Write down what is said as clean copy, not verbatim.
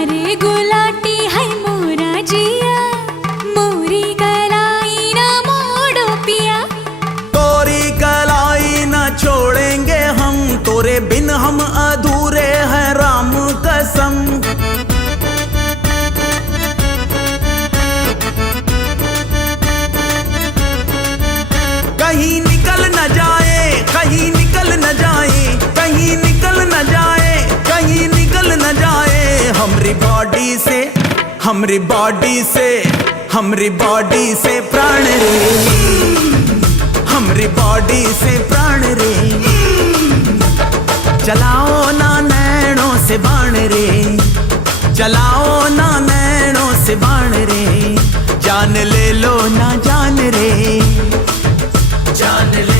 मारे गुलाटी है मोरा जिया, मोरी कलाई ना मोड़ो पिया। तोरी कलाई ना छोड़ेंगे हम, तोरे बिन हम अधूरे हैं राम कसम। कहीं निकल न जाए, कहीं निकल न जाए, कहीं निकल न जाए, कहीं निकल न जाए हमरी बॉडी से, हमरी बॉडी से, हमरी बॉडी से प्राण रे, हमरी बॉडी से प्राण रे। चलाओ ना नैनों से बाण रे, चलाओ ना नैनों से बाण रे, जान ले लो ना जान रे, जान ले